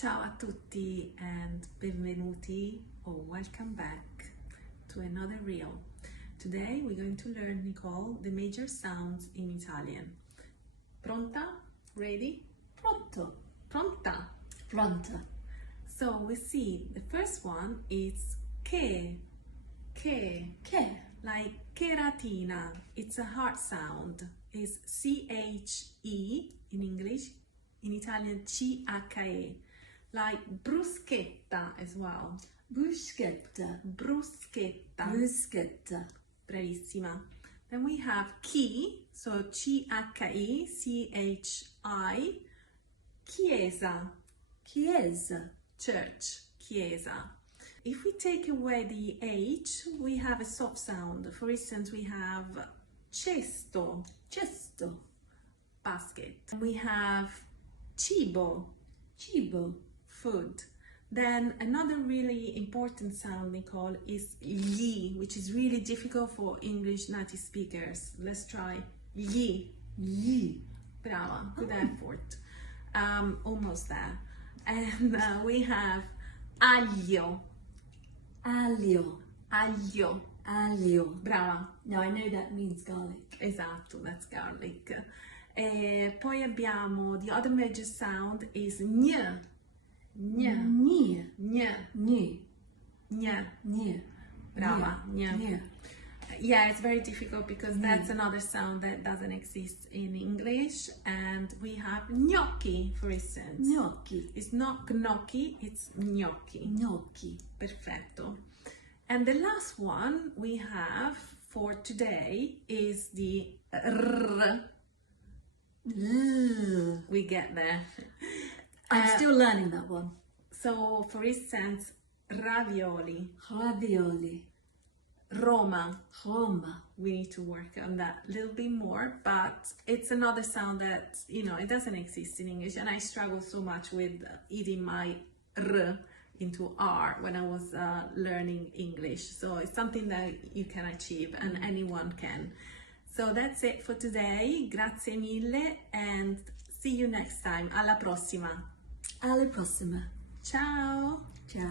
Ciao a tutti and benvenuti or welcome back to another reel. Today we're going to learn, Nicole, the major sounds in Italian. Pronta? Ready? Pronto. Pronta? Pronta. So we see the first one is che, like cheratina. It's a hard sound. It's C-H-E in English, in Italian C-H-E. Like bruschetta as well. Bruschetta. Bruschetta. Bruschetta. Bravissima. Then we have chi, so C-H-I, C-H-I, chiesa. Chiesa. Church, chiesa. If we take away the H, we have a soft sound. For instance, we have cesto, Cesto. basket. We have cibo, Cibo. food. Then another really important sound, Nicole, is gli, which is really difficult for English native speakers. Let's try gli. Gli. Brava, good effort. Almost there. And we have aglio. Aglio. Aglio. Aglio. Brava. Now I know that means garlic. Esatto, that's garlic. Poi abbiamo the other major sound is gn. Gn. Gne. Gn. Gne. Gn. Gne. Brava. Gn. Gne. Yeah, it's very difficult because that's another sound that doesn't exist in English. And we have gnocchi, for instance. Gnocchi. It's not gnocchi, it's gnocchi. Gnocchi. Perfetto. And the last one we have for today is the r. We get there. I'm still learning that one. So, for instance, ravioli, Ravioli. Roma. Roma. We need to work on that a little bit more, but it's another sound that, it doesn't exist in English, and I struggle so much with eating my r into r when I was learning English. So it's something that you can achieve and anyone can. So that's it for today. Grazie mille and see you next time. Alla prossima. Alla prossima. Ciao. Ciao.